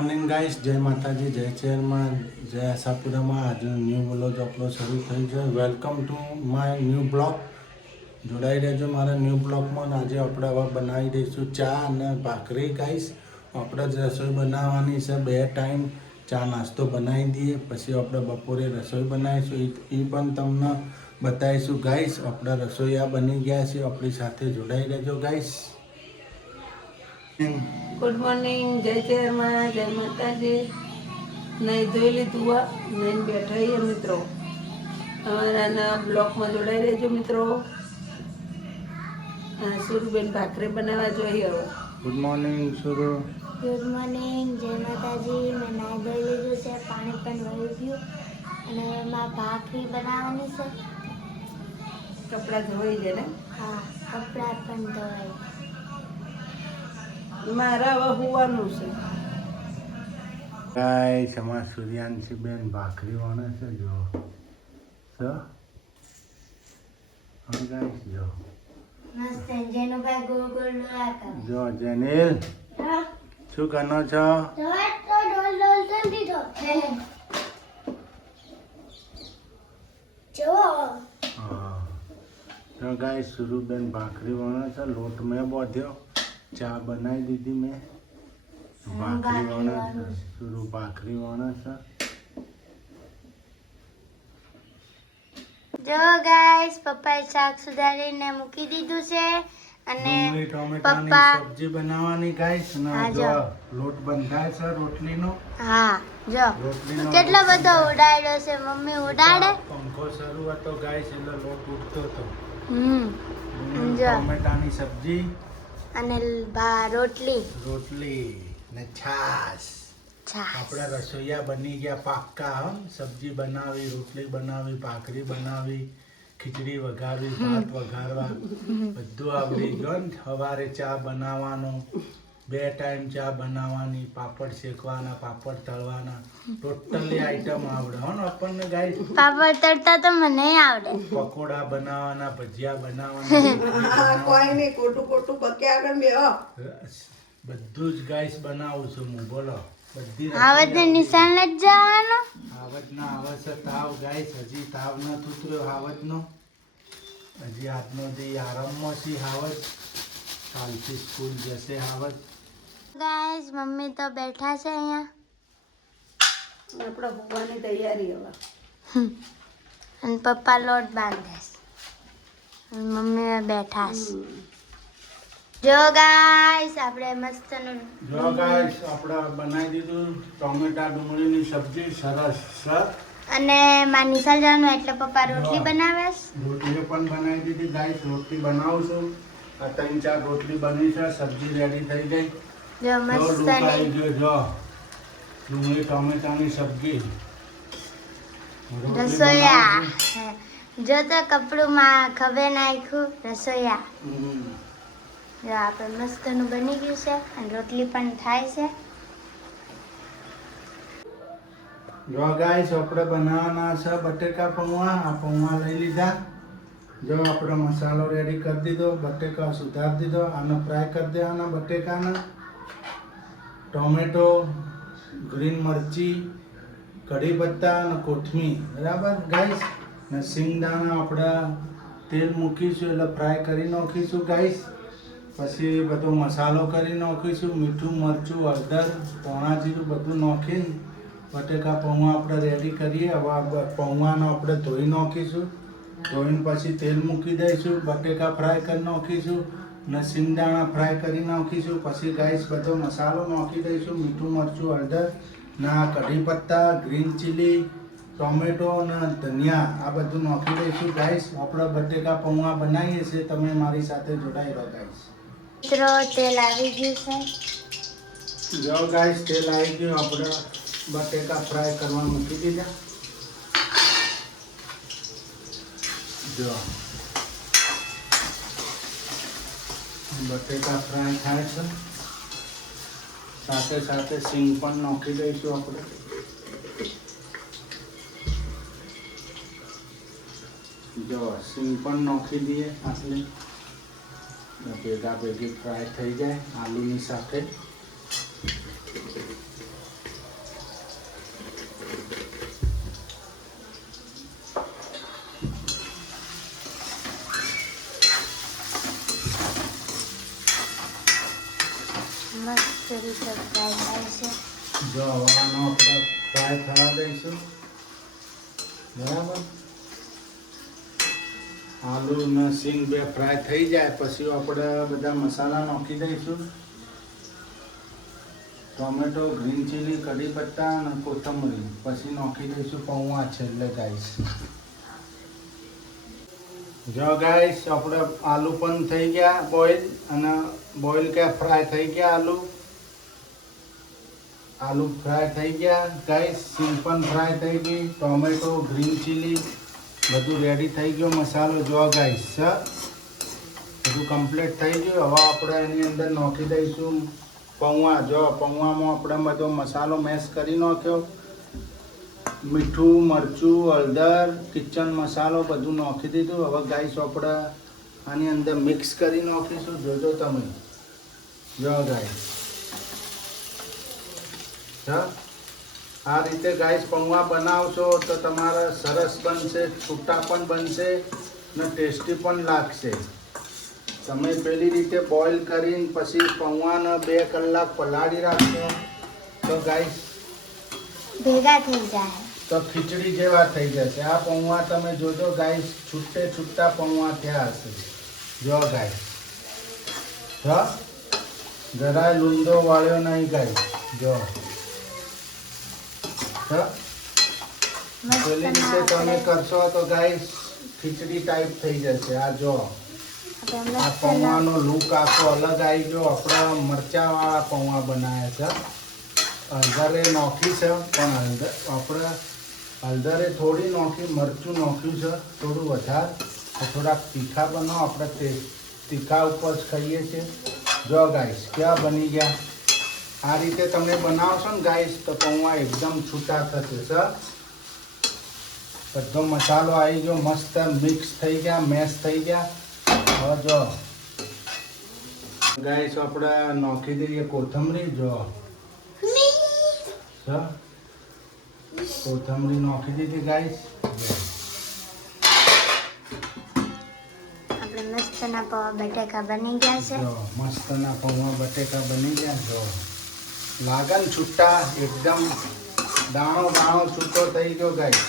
Morning guys, જય માતાજી, જય ચેરમાં, જય આશાપુરામાં. આજનો ન્યૂ બ્લોગ આપણો શરૂ થઈ છે. Welcome to my new blog. જોડાઈ રહેજો મારા ન્યૂ બ્લોગમાં. આજે આપણે હવે બનાવી દઈશું ચા અને ભાખરી. ગાઈસ, આપણે જ રસોઈ બનાવવાની છે. 2 ટાઈમ ચા નાસ્તો બનાવી દઈએ, પછી આપણે બપોરે રસોઈ બનાવીશું. એ પણ તમને બતાવીશું. ગાઈસ, આપણે રસોઈયા બની ગયા છે. આપણી સાથે જોડાઈ રહેજો ગાઈસ. ગુડ મોર્નિંગ, જય ચેરમાં, જય માતાજી. નહીં ધોઈ લીધું, નહીં બેઠા છીએ મિત્રો. અમારા બ્લોકમાં જોડાઈ રહેજો મિત્રો. સુરબેન ભાખરી બનાવવા જોઈએ હવે. Good morning Suru. Good morning, જય માતાજી. મેં નાઈ ધોઈ લીધું છે, પાણી પણ વહી ગયું અને એમાં ભાખરી બનાવવાની છે. કપડાં ધોઈ જાય ને હા, કપડાં પણ ધોવાય. મારા હવે હોવાનું છે. ગાઈસ, અમાર સૂર્યાંશી બેન ભાખરી વણે છે. જો હા ગાઈસ, જો મસ્ત જેનું ભાઈ ગોળ ગોળ ડોળાતા. જો જેનિલ, હા, શું કરો છો? તો ડોલ ડોલ કરી દીધો. જો હા, તો ગાઈસ, સુરુબેન ભાખરી વણે છે. લોટ મેં બાંધ્યો, ચા બનાવી દીધી મેં. ભાખરી વણે છે. સુરુ ભાખરી વણે છે. જો ગાઈસ, પપ્પાએ શાક સુધારીને મૂકી દીધું છે અને ડુંગળી ટોમેટાની પપ્પા સબ્જી બનાવવાની ગાઈસ. અને હા, જો જો. લોટ બંધાય છે રોટલીનો. હા, જો રોટલીનો કેટલો બધો ઉડાડ્યો છે. મમ્મી ઉડાડે. પંખો શરૂ હતો ગાઈસ, એટલે લોટ ઉડતો હતો. જો. ટોમેટાની સબ્જી, અને રોટલી રોટલી ને છાશ. છાશ. આપણા રસોઈયા બની ગયા પાક્કા. સબ્જી બનાવી, રોટલી બનાવી, ભાખરી બનાવી, ખીચડી વઘારવી, ભાત વઘારવા, બધું આવડી ગયું. સવારે ચા બનાવવાનું, 2 ટાઈમ ચા બનાવવાની, પાપડ શેકવાના, પાપડ તળવાના, ટોટલી આઈટમ આવડે હો ને આપણને ગાઈસ. પાપડ તળતા તો મને આવડે. પકોડા બનાવવાના, ભજીયા બનાવવાના, કોઈ નહીં, ખોટું ખોટું બક્યા આગળ બે બધું જ ગાઈસ બનાવું છું હું. બોલો, બધી આવત ને નિશાન જ જવાનું. આવત ના આવે છે તાવ ગાઈસ. હજી તાવ ન ઉતર્યો આવત નો. હજી આજનો દી આરામમાં છે આવત. કાલથી સ્કૂલ જશે આવત. ગાઈસ, મમ્મી તો બેઠા છે અહીંયા આપણે હોવાની તૈયારી હવે. અને પપ્પા લોટ બાંધે છે અને મમ્મી બેઠા છે. જો ગાઈસ, આપણે મસ્ત જો ગાઈસ, આપણે બનાવી દીધું ટોમેટા ડુંગળીની સબ્જી. સરસ સર. અને માં નિશાળ જવાનું એટલે પપ્પા રોટલી બનાવે છે. રોટલી પણ બનાવી દીધી ગાઈસ. રોટલી બનાવું છું. આ 3-4 રોટલી બની છે. સબ્જી રેડી થઈ ગઈ. જો જો મસ્ત લૂક આવી ગયો. જો ડુંગળી ટોમેટાની સબ્જી. રોટલી રસોઈયા. બનાવું જો તો કપડું માં ખભે નાખ્યું. રસોઈયા. છું. જો આપણે મસ્તનું બની ગયું છે અને રોટલી પણ થાય છે. જો ગાઈસ, આપણે બનાવવાના છે બટેકા પૌવા. આ પૌવા લઈ લીધા. જો આપણે મસાલો રેડી કરી દીધો. બટેકા સુધારી દીધો. આને ફ્રાય કરી દેવાના બટેકાને. ટોમેટો, ગ્રીન મરચી, કઢી પત્તા અને કોથમીર. બરાબર ગાઈસ. ને સિંગદાણા આપણે તેલ મૂકીશું એટલે ફ્રાય કરી નાખીશું ગાઈસ. પછી બધો મસાલો કરી નાખીશું. મીઠું, મરચું, હળદર, ધાણા જીરું બધું નાખીને બટેકા પૌવા આપણે રેડી કરીએ. હવે પૌવાને આપણે ધોઈ નાખીશું. ધોઈને પછી તેલ મૂકી દઈશું. બટેકા ફ્રાય કરી નાખીશું ને સિંગદાણા ફ્રાય કરી નાખીશું. પછી ગાઈસ બધો મસાલો નાખી દઈશું. મીઠું, મરચું, હળદર ના કઢી પત્તા, ગ્રીન ચીલી, ટોમેટો અને ધનિયા આ બધું નાખી દઈશું ગાઈસ. આપણે બટેકા પૌવા બનાવીએ છીએ. તમે મારી સાથે જોડાઈ રહો ગાઈસ. મિત્રો, તેલ આવી ગયું છે. જો ગાઈસ, તેલ આવી ગયું. આપણે બટેકા ફ્રાય કરવા મૂકી દીધા. જો બટેકા ફ્રાય થાય છે. સાથે સાથે સિંગ પણ નાખી દઈશું આપણે. જો સિંગ પણ નાખી દઈએ આટલી. ભેગા ભેગી ફ્રાય થઈ જાય આલુની સાથે. જો હવે આનો આપણે ફ્રાય થવા દઈશું. બરાબર. આલુ ને સિંગ બે ફ્રાય થઈ જાય પછી આપણે બધા મસાલા નાખી દઈશું. ટોમેટો, ગ્રીન ચીલી, કઢી પત્તા અને કોથમરી. પછી નાખી દઈશું પૌવા છેલ્લે ગાઈસ. જો ગાઈસ આપણે આલુ પણ થઈ ગયા બોઇલ, અને બોઇલ કે ફ્રાય થઈ ગયા આલુ ફ્રાય થઈ ગયા ગાઈસ. સિંગ પણ ફ્રાય થઈ ગઈ. ટોમેટો, ગ્રીન ચીલી બધું રેડી થઈ ગયો. મસાલો જો ગાઈસ બધું કમ્પ્લીટ થઈ ગયું. હવે આપણે એની અંદર નાખી દઈશું પૌવા. જો પૌવામાં આપણે બધો મસાલો મેશ કરી નાખ્યો. મીઠું, મરચું, હળદર, કિચન મસાલો બધું નાખી દીધું. હવે ગાઈસ આપણે આની અંદર મિક્સ કરી નાખીશું. જોજો તમે. જો ગાઈસ આ રીતે ગાઈસ પૌવા બનાવશો તો તમારા સરસ બનશે, છૂટા પણ બનશે ને ટેસ્ટી પણ લાગશે. તમે પેલી રીતે બોઇલ કરીને પછી પૌવાને 2 કલાક પલાળી રાખશો તો ગાઈસ ભેગા થઈ જાય તો ખીચડી જેવા થઈ જશે. આ પૌવા તમે જોજો ગાઈસ, છૂટે છૂટા પૌવા થયા હશે. જો ગાઈસ જરાય લૂંદો વાળ્યો નહીં ગાઈસ. જો પેલી રીતે તમે કરશો તો ગાઈસ ખીચડી ટાઈપ થઈ જશે. આ જો આ પૌવાનો લુક આખો અલગ આવી ગયો. આપણે મરચાવાળા પૌવા બનાવ્યા છે. હળદરે નોખી છે, પણ આપણે હળદરે થોડી નોખી, મરચું નોખ્યું છે થોડું વધારે. થોડાક તીખા બનાવો. આપણે તીખા ઉપર જ ખાઈએ છીએ. જો ગાઈસ ક્યાં બની ગયા. આ રીતે તમે બનાવશો ને ગાઈસ તો પૌવા એકદમ છૂટા થશે સર. બધો મસાલો આવી ગયો, મસ્ત મિક્સ થઈ ગયા, મેશ થઈ ગયા. હવે જો ગાઈસ આપણે નાખી દઈએ કોથમરી. જો સર કોથમરી નાખી દીધી ગાઈસ. આપણે મસ્તના પૌવા બટેકા બની ગયા છે. જો મસ્તના પૌવા બટેકા બની ગયા. જો લાગન છૂટા એકદમ દાણો દાણો છૂટો થઈ ગયો ગાઈસ.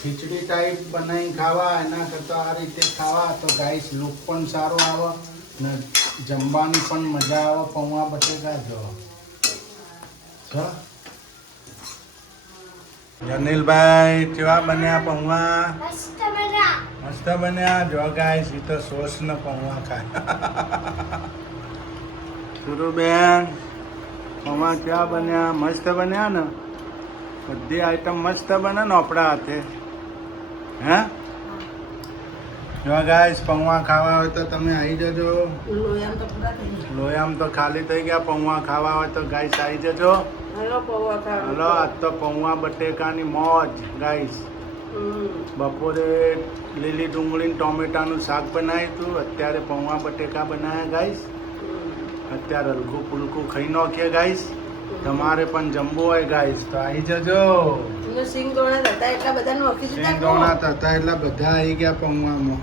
ખીચડી ટાઈપ બનાવી ખાવા એના કરતાં આ રીતે ખાવા તો ગાઈસ લુક પણ સારો આવે ને જમવાની પણ મજા આવે. પૌવા બટેકા જો જનીલભાઈ કેવા બન્યા પૌવા? મસ્ત બન્યા. જો ગાઈસ એ તો સોસ ને પૌવા ખાય. સુરુબેન પૌવા કેવા બન્યા? મસ્ત બન્યા ને. બધી આઈટમ મસ્ત બને ને આપણા હાથે. હે જો ગાઈસ પૌવા ખાવા હોય તો તમે આવી જજો. લોયામ તો ખાલી થઈ ગયા. પૌવા ખાવા હોય તો ગાઈસ આવી જજો. હલો આજ તો પૌવા બટેકાની મોજ ગાઈસ. બપોરે લીલી ડુંગળી ટોમેટાનું શાક બનાવ્યું હતું. અત્યારે પૌવા બટેકા બનાવ્યા ગાઈસ. અત્યારે હલકું ફુલકું ખાઈ નાખીએ ગાઈસ. તમારે પણ જમવું હોય ગાઈસ તો આવી જજો. સિંગોણા હતા એટલા બધા નોખી દીધા. સિંગોણા હતા એટલે બધા આવી ગયા પૌવામાં.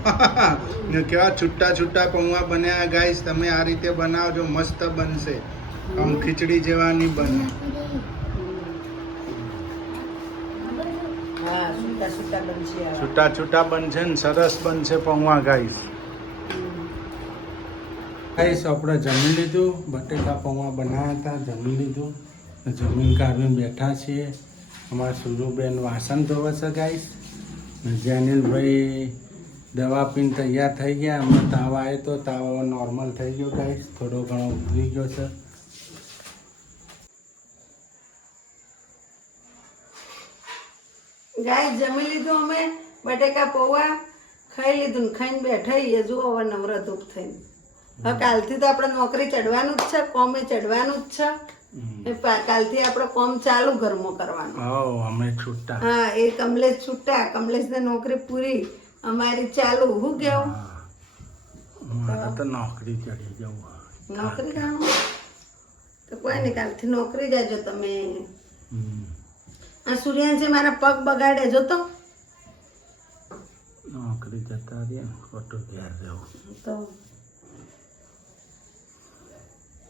ને કેવા છૂટા છૂટા પૌવા બન્યા ગાઈસ. તમે આ રીતે બનાવજો મસ્ત બનશે. આમ ખીચડી જેવા નહીં બને. હા છૂટા છૂટા બનશે. છૂટા છૂટા બનશે ને સરસ બનશે પૌવા ગાઈસ. ગાઈસ આપણે જમી લીધું. બટેકા પૌવા બનાવ્યા હતા, જમી લીધું. જમીન કાઢીને બેઠા છીએ. અમારા સુરુબેન વાસણ ધોવે છે ગાઈસ. જેનિલભાઈ દવા પીને તૈયાર થઈ ગયા. અમને તાવ આવ્યો તો તાવ નોર્મલ થઈ ગયો ગાઈસ. થોડો ઘણો ઉતરી ગયો છે. ગાય જમી લીધું અમે. બટેકા પૌવા ખાઈ લીધું ને ખાઈને બેઠા છીએ. જુઓ હવે નવરાધૂપ થઈને. હવે કાલથી તો આપણે નોકરી ચડવાનું જ છે, કોમે ચડવાનું જ છે. કાલથી આપણે કોમ ચાલુ ઘરમાં કરવાનું. અમે છૂટા. હા એ કમલેશ છૂટા. કમલેશને નોકરી પૂરી, અમારી ચાલુ. હું કેવું મારે તો નોકરી ચડી જવું. નોકરી જવાનું તો કોઈ નહીં. કાલથી નોકરી જાજો તમે. આ સૂર્યાંશે મારા પગ બગાડે જોતો. નોકરી જતા રહ્યા ખોટું ઘેર જવું. તો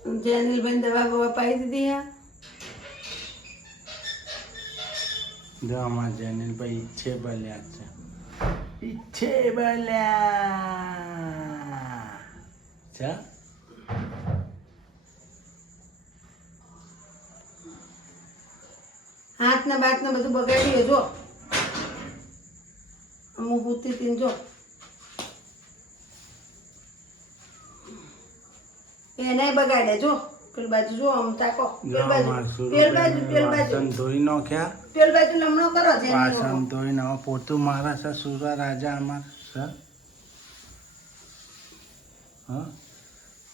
જેનિલભાઈ દવા બવા પાઈ દીધી હા જો અમારા જેનિલભાઈ ઈચ્છે બલ્યા છે ઈચ્છે બલ્યા છે હાથ ને બાત ને બધું બગાડ્યું જો અમુક ઉતી તીન જો એને બગાડે જો પેલી બાજુ જો આમ તાકો પેલ બાજુ વાસણ ધોઈ નાખ્યા પેલ બાજુ લમણો કરો છે વાસણ ધોઈને હવે પોતું મારા છે સુરા રાજા અમાર છે હા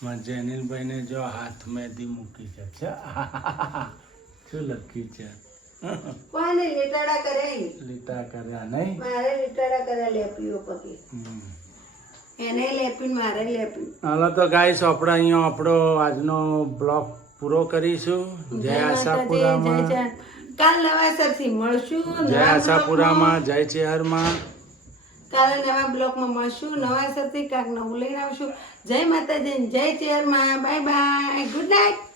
મારા જેનિલભાઈને જો હાથ મહેંદી મૂકી છે શું લખ્યું છે કોને લીટાડા કરે લીટા કર્યા નહીં મારે લીટાડા કર્યા લેપીઓ પગે એને લેપીને મારે લેપી હાલો તો ગાઈસ આપણે અહીંયા આપણો આજનો બ્લોગ પૂરો કરીશું જય આશાપુરામાં કાલ નવાસરથી મળશું જય આશાપુરામાં જય ચેહરમાં કાલે નવા બ્લોગમાં મળશું નવાસરથી કાંક નવું લઈને આવશું જય માતાજી જય ચેહરમાં બાય બાય ગુડ નાઇટ